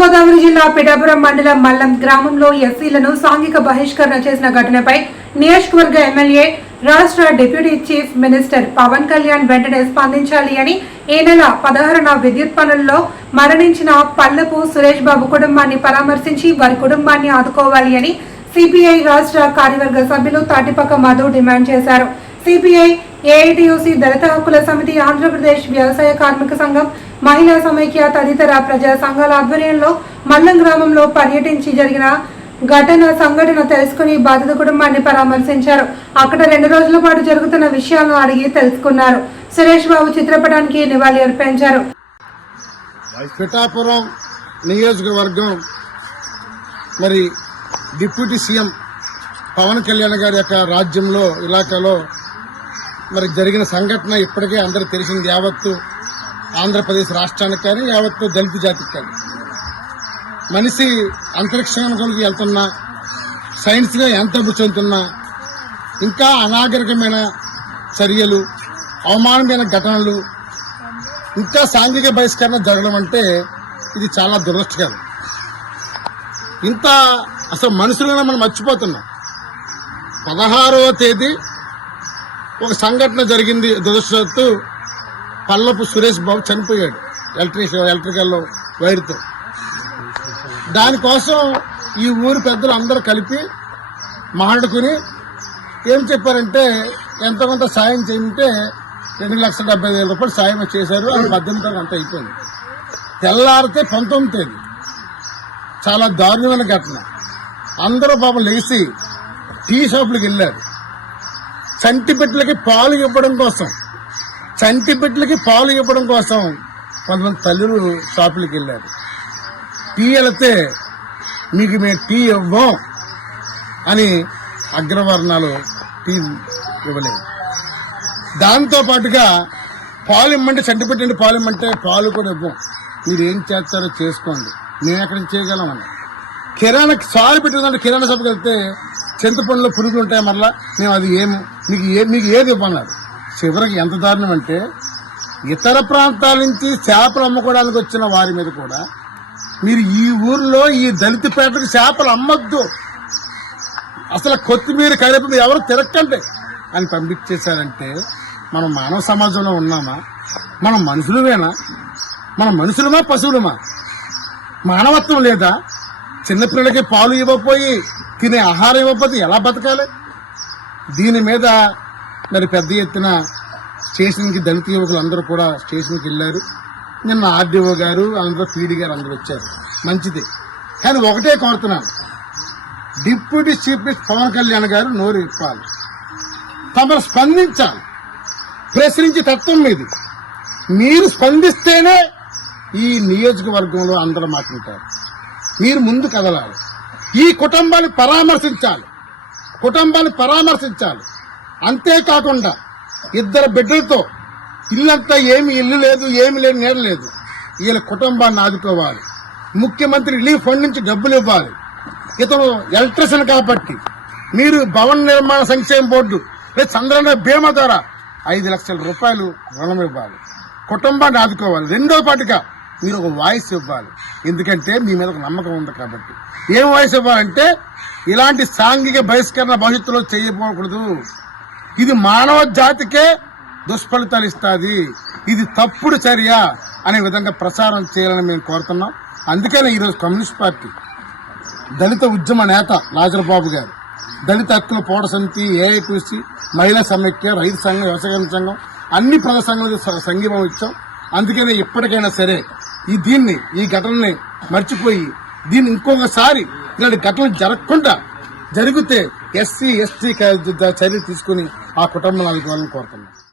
తూర్పుగోదావరి జిల్లా పిఠాపురం మండలం మల్లం గ్రామంలో ఎస్సీలను సాంఘిక బహిష్కరణ చేసిన ఘటనపై నియోజకవర్గ ఎమ్మెల్యే రాష్ట్ర deputy chief minister Pawan Kalyan వెంటనే స్పందించాలి అని ఈ నెల పదహారున విద్యుత్ పనుల్లో మరణించిన పల్లపు సురేష్ బాబు కుటుంబాన్ని పరామర్శించి వారి కుటుంబాన్ని ఆదుకోవాలి అని సిపిఐ రాష్ట్ర కార్యవర్గ సభ్యులు తాటిపక్క మధు డిమాండ్ చేశారు. సిపిఐ ఏఐటియుసి దళిత హక్కుల సమితి ఆంధ్రప్రదేశ్ వ్యవసాయ కార్మిక సంఘం మహిళా సమైక్య తదితర ప్రజా సంఘాల ఆధ్వర్యంలో మల్లం గ్రామంలో పర్యటించి జరిగిన ఘటన సంఘటన తెలుసుకుని బాధిత కుటుంబాన్ని పరామర్శించారు. అక్కడ రెండు రోజుల పాటు జరుగుతున్న విషయాలను అడిగి తెలుసుకున్నారు. సురేష్ బాబు చిత్రపటానికి నివాళి అర్పించారు. పిఠాపురం నియోజకవర్గం మరి డిప్యూటీ సీఎం పవన్ కళ్యాణ్ గారి యొక్క రాజ్యంలో ఇలాకాలో మరి జరిగిన సంఘటన ఇప్పటికే అందరికి తెలిసింది. యావత్తు ఆంధ్రప్రదేశ్ రాష్ట్రానికి కానీ యావత్తు దళిత జాతికి కానీ. మనిషి అంతరిక్షానికి వెళ్తున్నా సైన్స్గా ఎంత చెందుతున్నా ఇంకా అనాగరికమైన చర్యలు అవమానమైన ఘటనలు ఇంకా సాంఘిక బహిష్కరణ జరగడం అంటే ఇది చాలా దురదృష్టకరం. ఇంత అసలు మనుషులను మనం మర్చిపోతున్నాం. పదహారవ తేదీ ఒక సంఘటన జరిగింది దురదృష్టవత్తు పల్లపు సురేష్ బాబు చనిపోయాడు. ఎలక్ట్రీషియన్ ఎలక్ట్రికల్ వైర్తో. దానికోసం ఈ ఊరు పెద్దలు అందరూ కలిపి మాట్లాడుకుని ఏం చెప్పారంటే ఎంత కొంత సాయం చేయంటే రెండు లక్షల డెబ్బై వేల రూపాయలు సాయం చేశారు అది పద్దెనిమిది అంత అయిపోయింది. తెల్లారితే పంతొమ్మిది తేదీ. చాలా దారుణమైన ఘటన. అందరూ పాపం లేచి టీ షాపులకు వెళ్ళారు. చంటి బిడ్డలకి పాలు ఇవ్వడం కోసం. చంటి బిడ్డలకి పాలు ఇవ్వడం కోసం కొంతమంది తల్లులు షాపులకి వెళ్ళారు. టీ వెళితే మీకు మేము టీ ఇవ్వం అని అగ్రవర్ణాలు టీ ఇవ్వలేదు. దాంతో పాటుగా పాలు ఇమ్మంటే చంటి పెట్టండి పాలు ఇమ్మంటే పాలు కూడా ఇవ్వం. మీరు ఏం చేస్తారో చేసుకోండి. మేము ఎక్కడ చేయగలమని కిరాణా సాలు పెట్టిందంటే కిరాణా సభకి వెళ్తే చింతపండులో పురుగులు ఉంటాయి మరలా. మేము అది ఏమి మీకు ఏ మీకు ఏది ఇవ్వన్నారు చివరికి ఎంత దారుణం అంటే ఇతర ప్రాంతాల నుంచి చేపలు అమ్ముకోవడానికి వచ్చిన వారి మీద కూడా మీరు ఈ ఊర్లో ఈ దళిత పేటకు చేపలు అమ్మద్దు. అసలు కొత్తిమీర కరిపి ఎవరు తిరక్కండి అని పంపించేశారంటే మనం మానవ సమాజంలో ఉన్నామా? మనం మనుషులమేనా మనం మనుషులమా పశువులమా? మానవత్వం లేదా? చిన్నపిల్లలకి పాలు ఇవ్వకపోయి తినే ఆహారం ఇవ్వకపోతే ఎలా బతకాలి? దీని మీద మరి పెద్ద ఎత్తున స్టేషన్కి దళిత యువకులు అందరూ కూడా స్టేషన్కి వెళ్ళారు. నిన్న ఆర్డీఓ గారు అందరూ పీడీ గారు అందరూ వచ్చారు. మంచిది. కానీ ఒకటే కోరుతున్నాను deputy chief minister Pawan Kalyan గారు నోరు ఇప్పాలి తమరు స్పందించాలి. ప్రశ్నించే తత్వం మీది. మీరు స్పందిస్తేనే ఈ నియోజకవర్గంలో అందరూ మాట్లాడతారు. మీరు ముందు కదలాలి. ఈ కుటుంబాన్ని పరామర్శించాలి. కుటుంబాన్ని పరామర్శించాలి. అంతేకాకుండా ఇద్దరు బిడ్డలతో ఇల్లంతా ఏమి ఇల్లు లేదు ఏమి లేదు నీడ లేదు. వీళ్ళ కుటుంబాన్ని ఆదుకోవాలి. ముఖ్యమంత్రి రిలీఫ్ ఫండ్ నుంచి డబ్బులు ఇవ్వాలి. ఇతను ఎలక్ట్రిషియన్ కాబట్టి మీరు భవన నిర్మాణ సంక్షేమ బోర్డు లేదా చంద్రన్న బీమా ద్వారా ఐదు లక్షల రూపాయలు రుణం ఇవ్వాలి. కుటుంబాన్ని ఆదుకోవాలి. రెండో పాటుగా మీరు ఒక వాయిస్ ఇవ్వాలి. ఎందుకంటే మీ మీద ఒక నమ్మకం ఉంది కాబట్టి. ఏం వాయిస్ ఇవ్వాలంటే ఇలాంటి సాంఘిక బహిష్కరణ భవిష్యత్తులో చేయకూడదు. ఇది మానవ జాతికే దుష్ఫలితాలు ఇస్తుంది. ఇది తప్పుడు చర్య అనే విధంగా ప్రచారం చేయాలని మేము కోరుతున్నాం. అందుకనే ఈరోజు కమ్యూనిస్ట్ పార్టీ దళిత ఉద్యమ నేత రాజరబాబు గారు దళిత హక్కుల పోట సమితి ఏఐటీసీ మహిళా సమైక్య రైతు సంఘం వ్యవసాయ సంఘం అన్ని ప్రజా సంఘాలకు స- ఇచ్చాం. అందుకనే ఇప్పటికైనా సరే ఈ దీన్ని ఈ ఘటనని మర్చిపోయి దీన్ని ఇంకొకసారి ఇలాంటి ఘటనలు జరగకుండా జరిగితే ఎస్సీ ఎస్టీ చర్యలు తీసుకుని ఆ కుటుంబాలను ఆదుకోవాలని కోరుతున్నాం.